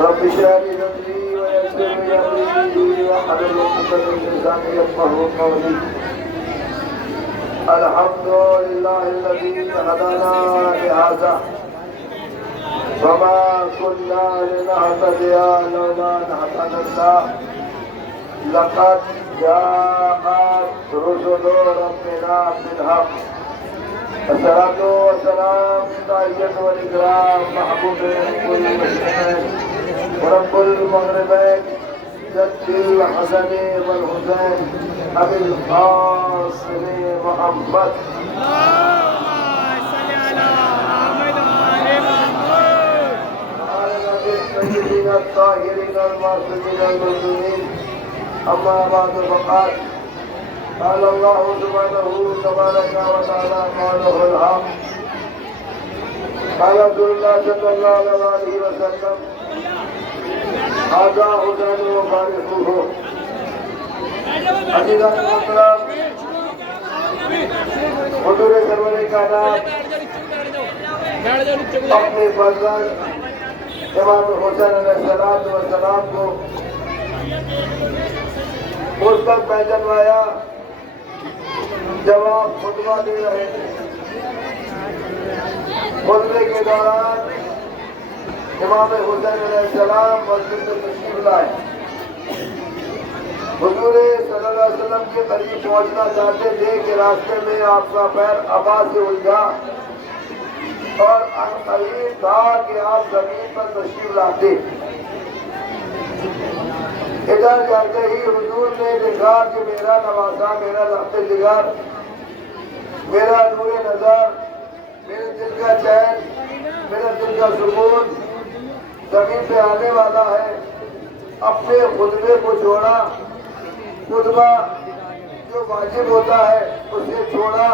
رب اشرح لي صدري ويسر لي امري واحلل عقدة من لساني يفقهوا قولي. الحمد لله الذي هدانا لهذا وما كنا لنهتدي لولا ان هدانا الله. لقد جاءت رسل ربنا بالحق. الصلاة والسلام تحية والإكرام محبوب كل مسلمين ورب المغربين جد الحسن والحسين أبي القاسم محمد. على نبي الطيبين الطاهرين المعصومين المظلومين. أما بعد فقال قال الله سبحانه تبارك وتعالى قوله الحق. قال رسول الله صلى الله عليه وسلم هذا حسين وفارسه. عزیزان محترم، حضور سرور کائنات اپنے فرزند امام حسین علیہ السلام کو اس وقت پہچانوایا جب آپ خطبہ دے رہے تھے. خطبے کے دوران امام حسین علیہ السلام مسجد میں تشریف لائے. حضور صلی اللہ علیہ وسلم کے قریب پہنچنا چاہتے تھے کہ راستے میں آپ کا پیر ہوا سے الجھا اور عنقریب تھا کہ آپ زمین پر تشریف لاتے. ادھر جاتے ہی حضور نے دیکھا کہ میرا نوازا، میرا لفظ جگر، میرا نور نظر، میرے دل کا چین، میرا دل کا سکون زمین پہ آنے والا ہے. اپنے خطبے کو چھوڑا، خطبہ جو واجب ہوتا ہے اسے چھوڑا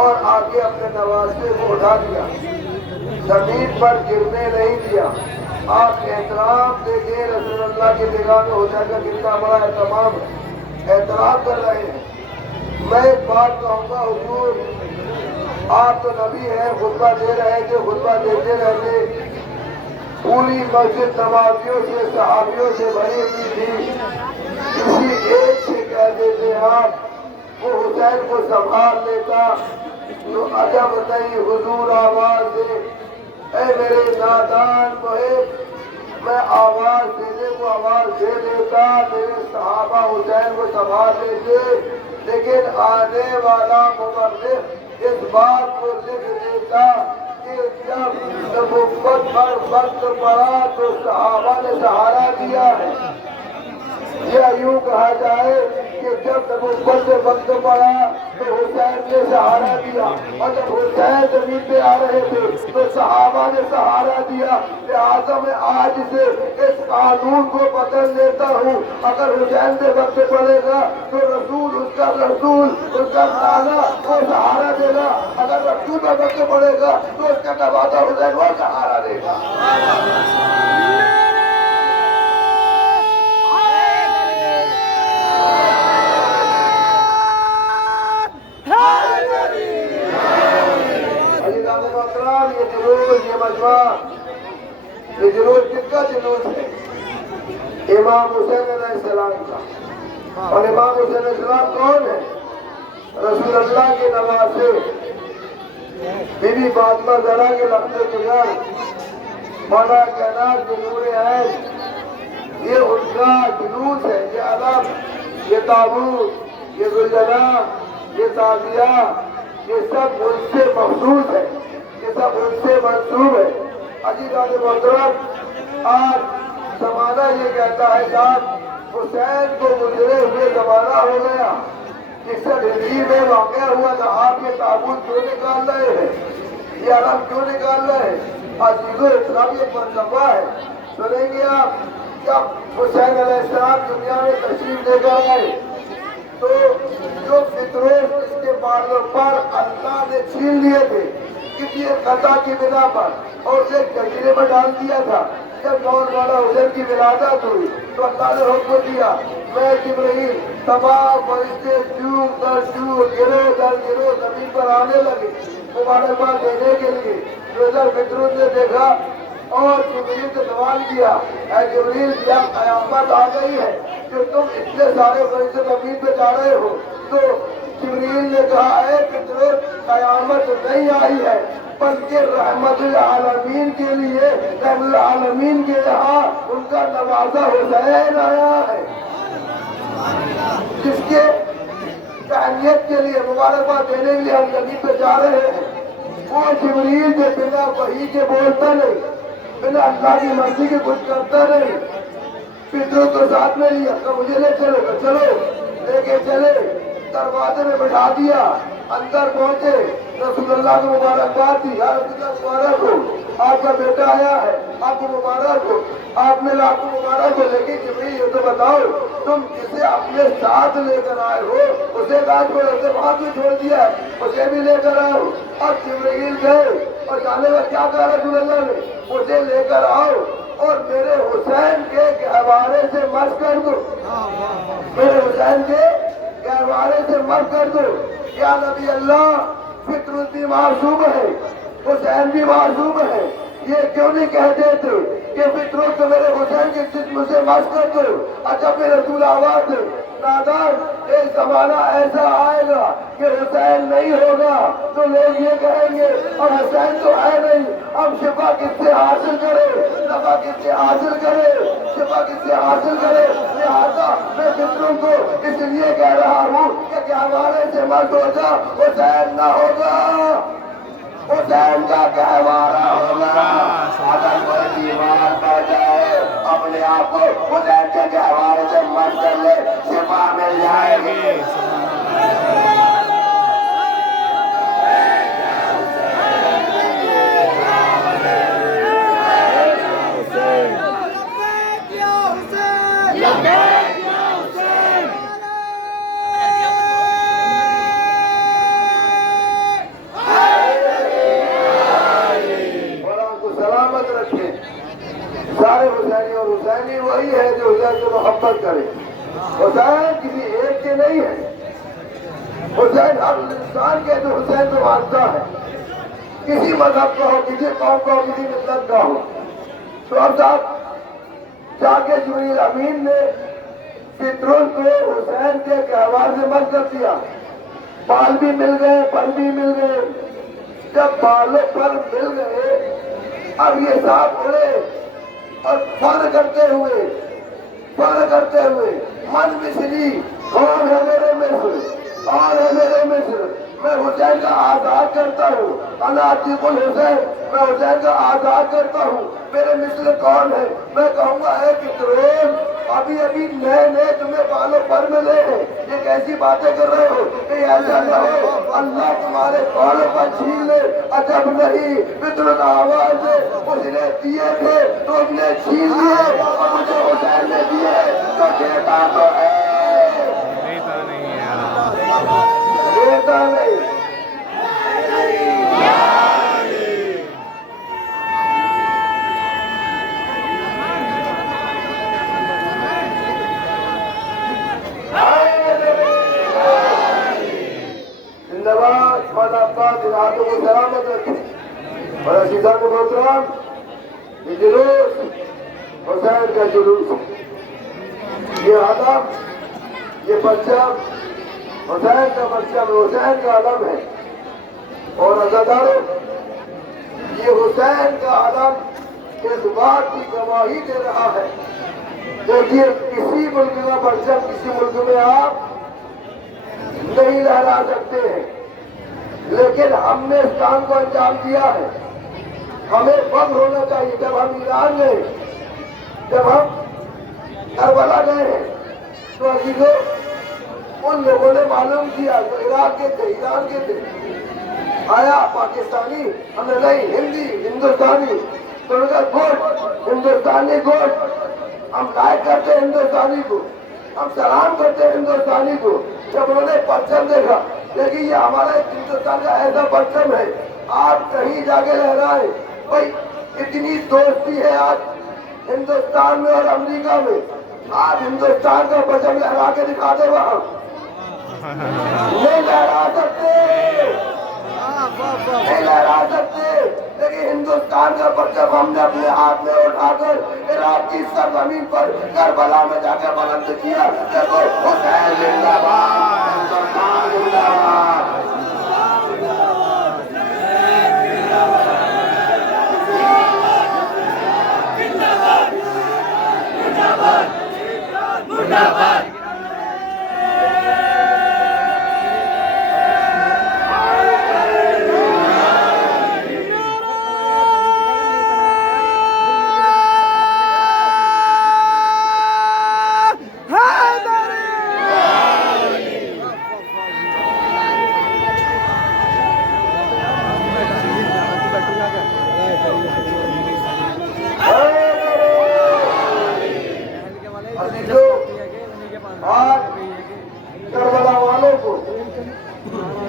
اور آگے اپنے نوازے کو اٹھا دیا، زمین پر گرنے نہیں دیا. آپ احترام دیکھیں رسول اللہ کی نگاہ میں حسین کا کتنا بڑا احترام کر رہے ہیں. میں ایک بات کہوں گا، حضور آپ تو نبی ہیں، خطبہ دے رہے تھے، خطبہ دیتے رہتے. پوری مسجد نمازیوں سے، صحابیوں سے بھری ہوئی تھی. کسی ایک سے کہہ دیتے آپ وہ حسین کو سنبھال لیتا تو عجب نہیں. حضور آواز دے، اے میرے نادان محب، میں آواز دینے کو آواز دے دیتا، میرے صحابہ حسین کو سنبھال لیتے. لیکن آنے والا مورخ اس بات کو لکھ دیتا کہ جب نبوت پر وقت پڑا تو صحابہ نے سہارا دیا ہے. یا یوں کہا جائے کہ جب نبوت سے وقت پڑا تو حسین نے سہارا دیا، اور جب حسین زمین پہ آ رہے تھے تو صحابہ نے سہارا دیا. لہٰذا میں آج سے اس قانون کو بدل لیتا ہوں، اگر حسین سے وقت پڑے گا تو رسول اس کا نانا وہ سہارا دے گا، اگر رسول کا وقت پڑے گا تو اس کا نوازا حسین وہ سہارا دے گا. یہ جلوس، یہ مجمع، یہ جلوس کس کا جلوس ہے؟ امام حسین علیہ السلام کا. اور امام حسین علیہ السلام کون ہے؟ رسول اللہ کے نواسے، بی بی فاطمہ زہرا کے لفظ جگر، مولا کائنات کے نور عین. یہ ان کا جلوس ہے، یہ علم، یہ تابوت، یہ گلجنا، یہ تعزیہ، یہ سب ان سے مخصوص ہے، یہ سب ان سے منسوب ہے. عزیزان محترم، آج زمانہ یہ کہتا ہے صاحب حسین کو گزرے ہوئے زمانہ ہو گیا. 61 میں واقعہ ہوا تھا، آپ یہ تابوت کیوں نکال رہے ہیں، یہ علم کیوں نکال رہے ہیں؟ عزیز و اسلام یہ فلسفہ ہے. سنیں گے آپ، جب حسین علیہ السلام دنیا میں تشریف لے کر آئے تو جو فطرت اس کے بالوں پر اللہ نے چھین لیے تھے کسی ایک خطا کی بنا پر اور اسے جزیرے میں ڈال دیا تھا. جب مولانا حسین کی ولادت ہوئی تو اللہ نے حکم دیا، میں جبرائیل تمام فرشتے چوک در چوک، گروہ در گروہ زمین پر آنے لگے مبارکباد دینے کے لیے. جو ادھر فطرت نے دیکھا اور جبریل سے سوال کیا، اے جبریل کیا قیامت آ گئی ہے کہ تم اتنے سارے فرشتے زمین پہ جا رہے ہو؟ تو جبریل نے کہا اے فطرت قیامت نہیں آئی ہے، بلکہ رحمت العالمین کے لیے، رحمت العالمین کے یہاں ان کا نوازا حسین آیا ہے، جس کے اہمیت کے لیے مبارکباد دینے کے لیے ہم زمین پہ جا رہے ہیں۔ وہ جبریل جو بنا وحی کے بولتا نہیں، بنا اللہ کی مرضی کے کچھ کرتا نہیں، فطرت کو ساتھ میں لیا کہ مجھے لے چلو، کہ چلو، لے کے چلے، دروازے میں بٹھا دیا، اندر پہنچے، رسول اللہ کو مبارکباد دی، یا رسول اللہ مبارک ہو، آپ کا بیٹا آیا ہے، آپ کو مبارک ہو، آپ نے آپ کو مبارک ہو۔ لیکن جبریل یہ تو بتاؤ، تم جسے اپنے ساتھ لے کر آئے ہو اسے کہاں چھوڑے؟ اسے وہاں کیوں چھوڑ دیا ہے؟ اسے بھی لے کر آؤ۔ اور جبریل گئے اور جانے میں کیا کہا رسول اللہ نے؟ اسے لے کر آؤ اور میرے حسین کے گہوارے سے مس کر دو، میرے حسین کے گہوارے سے مس کر دو۔ یا نبی اللہ، فطرت بھی معصوم ہے، حسین بھی معصوم ہے، یہ کیوں نہیں کہتے تھے کہ فطرت کو میرے حسین کے جسم سے مس کر دو؟ اچھا پھر رسول آواز دے، نادر ایک زمانہ ایسا آئے گا کہ حسین نہیں ہوگا تو لوگ یہ کہیں گے اور حسین تو ہے نہیں، اب شفا کس سے حاصل کرے، شفا کس سے حاصل کرے، شفا کس سے حاصل کرے؟ لہٰذا میں فطرت کو اس لیے کہہ رہا ہوں کہ گہوارے سے مت ہو جا، حسین نہ ہوگا، حسین کا گہوارہ ہوگا۔ اگر کوئی بیمار پڑ جائے اپنے آپ کو حسین کے گہوارے سے مت کر لے، شفا مل جائے گی۔ سارے حسینی اور حسینی وہی ہے جو حسین سے محبت کرے، حسین کسی ایک کے نہیں ہے، حسین ہر انسان کے جو حسین کو مانتا ہے، کسی مذہب کا ہو، کسی قوم کا ہو، کسی ملت کا ہو۔ تو اب صاحب جا کے جبریل امین نے فطرت کو حسین کے گہوار سے مس کر دیا، بال بھی مل گئے، پر بھی مل گئے۔ جب بالوں پر مل گئے اب یہ صاحب اڑے اور فر کرتے ہوئے من مصری، کون ہے میرے مصر، کون ہے میرے مصر، میں حسین کا آزاد کرتا ہوں، انا عتیق الحسین، میں حسین کا آزاد کرتا ہوں، میرے مصر کون ہے؟ میں کہوں گا اے فطرت، ابھی نئے تمہیں بالوں پر ملے ہیں، یہ کیسی باتیں کر رہے ہو؟ کہ ایسا نہ ہو اللہ تمہارے بالوں پر چھین لے۔ عجب نہیں، فطرت آواز ہے، اس نے دیے تھے تو ہم نے چھین لیے، اور مجھے حسین نے دیے تو دیتا تو ہے، دیتا نہیں۔ ہاتھوں کو سلامت رکھے۔ اور عزیزان محترم، یہ جلوس حسین کا جلوس، یہ علم، یہ پرچم حسین کا پرچم، حسین کا علم ہے۔ اور عزاداروں، یہ حسین کا علم اس بات کی گواہی دے رہا ہے، دیکھیے کسی ملک کا پرچم کسی ملک میں آپ نہیں لہرا سکتے ہیں، لیکن ہم نے اس کام کو انجام دیا ہے۔ ہمیں فخر ہونا چاہیے جب ہم ایران گئے، جب ہم کربلا گئے ہیں تو عزیزوں ان لوگوں نے معلوم کیا جو عراق کے تھے، ایران کے تھے، آیا پاکستانی، ہم نے نہیں ہندی ہندوستانی، تو انہوں نے کہا گوڈ ہندوستانی گوڈ، ہم لائک کرتے ہیں ہندوستانی کو، ہم سلام کرتے ہیں ہندوستانی کو۔ جب انہوں نے پرچم دیکھا، لیکن یہ ہمارا ہندوستان کا ایسا پرچم ہے، آپ کہیں جا کے لہرائیں، بھائی اتنی دوستی ہے آج ہندوستان میں اور امریکہ میں، آپ ہندوستان کا پرچم لہرا کے دکھا دے، وہاں نہیں لہرا سکتے، نہیں لہرا سکتے۔ لیکن ہندوستان کا پرچم ہم نے اپنے ہاتھ میں اٹھا کر عراق کی سرزمین پر کربلا میں جا کر بلند کیا. دیکھو حسین زندہ باد، ہندوستان زندہ باد. کربلا والوں کو،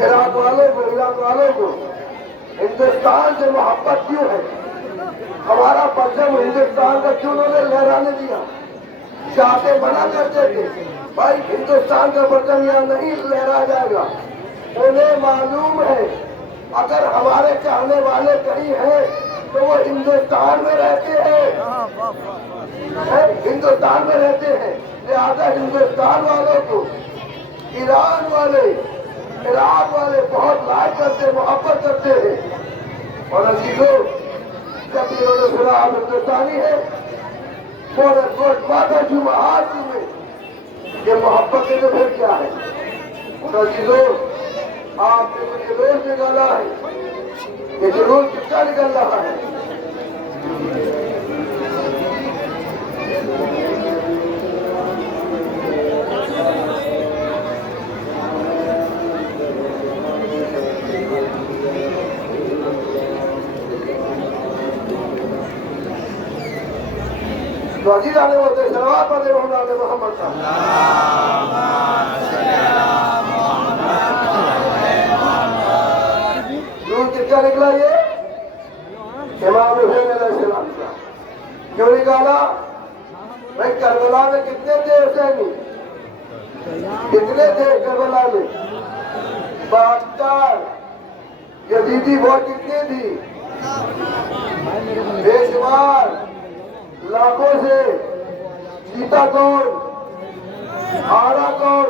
عراق والوں کو ہندوستان سے محبت کیوں ہے؟ ہمارا پرچم ہندوستان کا کیوں انہوں نے لہرانے دیا؟ چاہتے منع کرتے تھے بھائی ہندوستان کا پرچم یہاں نہیں لہرا جائے گا. انہیں معلوم ہے اگر ہمارے چاہنے والے کہیں ہیں تو وہ ہندوستان میں رہتے ہیں، ہندوستان میں رہتے ہیں. لہذا ہندوستان والوں کو ایران والے، عراق والے بہت لائک کرتے، محبت کرتے ہیں. اور عزیزوں، جب انہوں نے سنا آپ ہندوستانی ہے، فوراً گوشت ماتا جمعہ ہاتھ میں یہ محبت کے تو پھر کیا ہے؟ اور عزیزوں، آپ نے جو جلوس نکالا ہے، یہ جلوس کس کا نکل رہا ہے؟ تو عزیز آنے ہوتے سلوات پڑھتے رہنا علیہ محمد صاحب. دور کس کا نکلا یہ؟ امام حسین علیہ السلام کا. کیوں نکالا؟ بھائی کربلا میں کتنے تھے حسینی؟ کتنے تھے کربلا میں؟ 72. یزیدی فوج کتنی تھی؟ بے شمار. لاکھوں سے جیتا کون؟ ہارا کون؟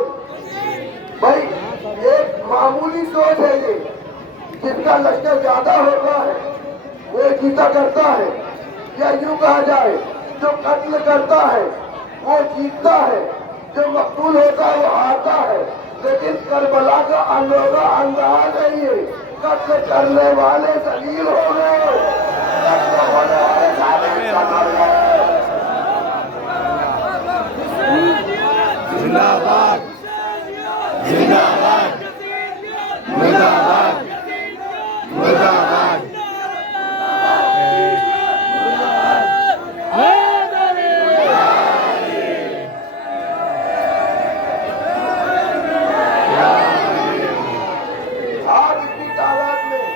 بھائی ایک معمولی سوچ ہے یہ، جس کا لشکر زیادہ ہوتا ہے وہ جیتا کرتا ہے، یا یوں کہا جائے جو قتل کرتا ہے وہ جیتتا ہے، جو مقتول ہوتا ہے وہ ہارتا ہے. لیکن کربلا کا انوکھا انداز ہے یہ، قتل کرنے والے ذلیل ہو گئے، قتل ہونے والے ظالم ہو گئے. زندہ باد، زندہ باد، زندہ باد، زندہ باد. آج اتنی تعداد میں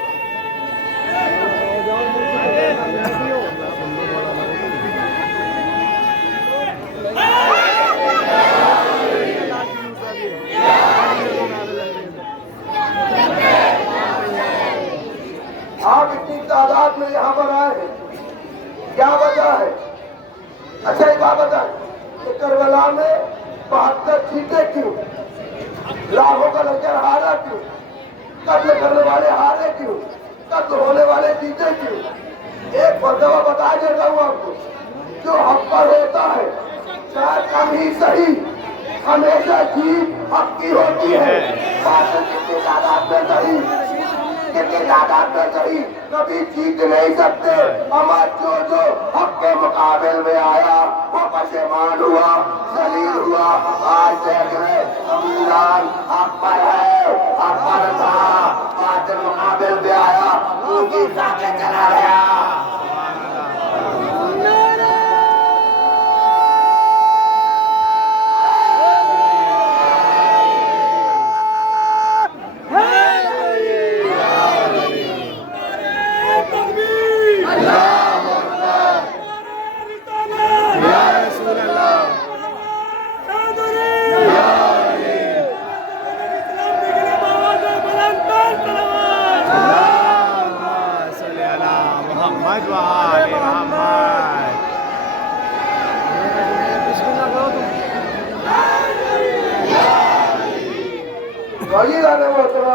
تعداد میں یہاں پر آئے ہیں، کیا وجہ ہے؟ اچھا ایک بات بتائیں کہ کربلا میں 72 جیتے کیوں؟ لاکھوں کا لشکر ہارا کیوں؟ قتل کرنے والے ہارے کیوں؟ قتل ہونے والے جیتے کیوں؟ ایک مرتبہ بتا دیتا ہوں آپ کو، جو حق پر ہوتا ہے چاہے کم ہی صحیح، ہمیشہ جیت حق کی ہوتی ہے. باطل کتنی تعداد میں صحیح، کتنی تعداد میں صحیح، کبھی جیت نہیں سکتے. ہمارا جو حق کے مقابل میں آیا وہ پشیمان ہوا، ذلیل ہوا. آج دیکھ رہے امیران حق پر ہے، حق پر تھا، باطل مقابل میں آیا ان کی ساتھ چلا گیا. اللہ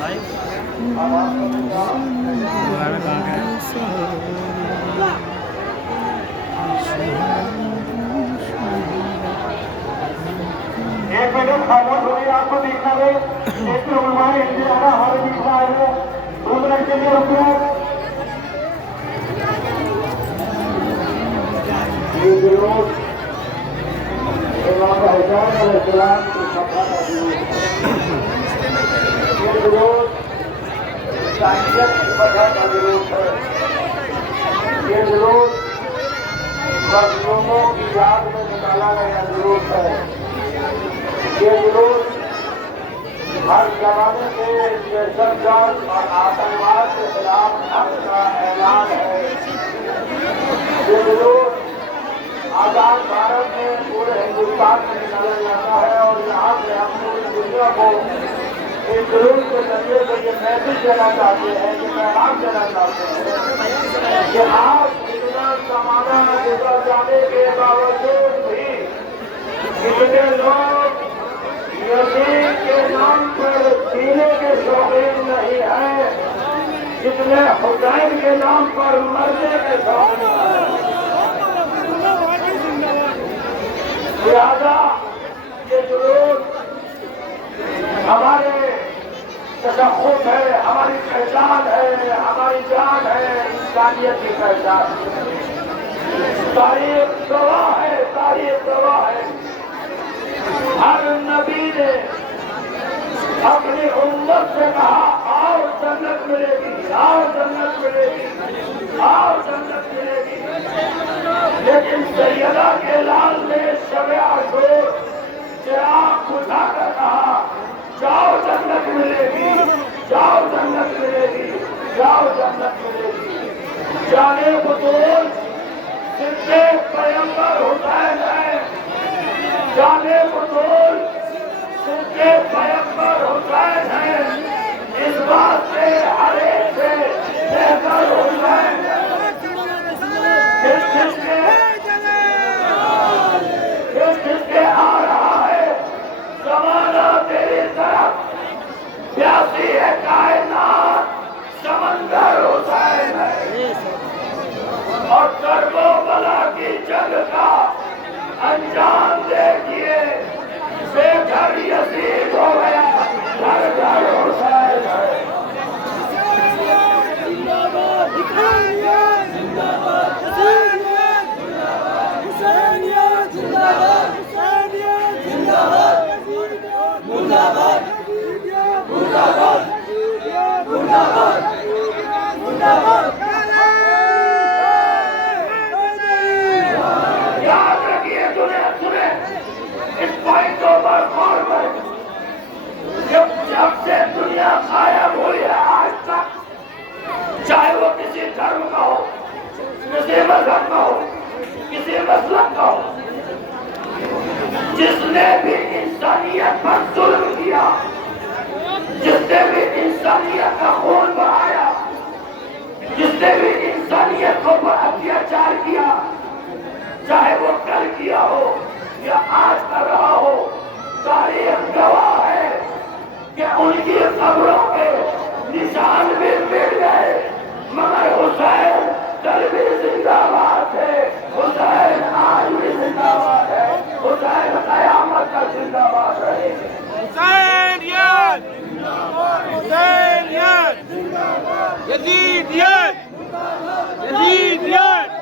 ایک منٹ خاموش ہو گئی، آپ کو دیکھنا ہے ایک ہمارے انتظار ہمارے بیچ میں آئے ہیں، دوسرے کے لیے رکو۔ یہ ضرور امام حسین علیہ السلام کی صفحہ کا ضرور یہ ضرور انسانیت کی وجہ کا ضرور ہے، یہ ضرور مظلوموں کی یاد میں نکالا گیا ضرور ہے، یہ ضرور ہر زمانے کے دہشت گرد اور آتنکواد کے خلاف حق کا اعلان ہے، یہ ضرور آزاد بھارت میں پورے ہندوستان میں نکالا جاتا ہے اور یہاں سے ہم پوری دنیا کو اس ضرور کے ذریعے سے یہ میسج دینا چاہتے ہیں، یہ پیغام دینا چاہتے ہیں کہ آج اتنا زمانہ گزر جانے کے باوجود بھی کتنے لوگ یزید کے نام پر جینے کے شوقین نہیں ہیں، جتنے حسین کے نام پر مرنے کے شوقین ہیں۔ لہذا یہ ضرور ہمارے تشخص ہے، ہماری پہچان ہے، ہماری جان ہے، انسانیت کی پہچان۔ تاریخ گواہ ہے، تاریخ گواہ ہے، ہر نبی نے اپنی امت سے کہا آؤ جنت ملے گی، آؤ جنت ملے گی، آؤ جنت ملے گی، لیکن سیدہ کے لال نے شب عاشور چراغ بجھا کر کہا جاؤ جنت ملے گی، جاؤ جنت ملے گی، جاؤ جنت ملے گی۔ جانے بطول صدیق پیغمبر حسین ہے، جانے بطول صدیق پیغمبر حسین ہے، اس بات سے ہر ایک سے بہتر حسین ہے۔ جس کے آ رہا ہے زمانہ تیری طرف، پیاسی ہے کائنات سمندر حسین ہے، اور کرب و بلا کی جنگ کا انجام دیکھیے، بے گھر یزید ہو گیا، گھر گھر حسین ہے۔ یاد رکھیے، سنیں اس پوائنٹوں پر غور کریں، جب سے دنیا قائم ہوئی ہے آج تک، چاہے وہ کسی دھرم کا ہو، کسی مذہب کا ہو، کسی مسلک کا ہو، جس نے بھی انسانیت پر ظلم کیا، جس نے بھی انسانیت کا خون بہایا، جس نے بھی انسانیت کو اتیاچار کیا، چاہے وہ کل کیا ہو یا آج کر رہا ہو، تاریخ گواہ ہے کہ ان کی قبروں کے نشان بھی مٹ گئے، مگر حسین کل بھی زندہ باد ہے، حسین آج بھی زندہ باد ہے، حسین قیامت تک زندہ باد رہے گا۔ حسینیت حسینیت یزیدیت یزیدیت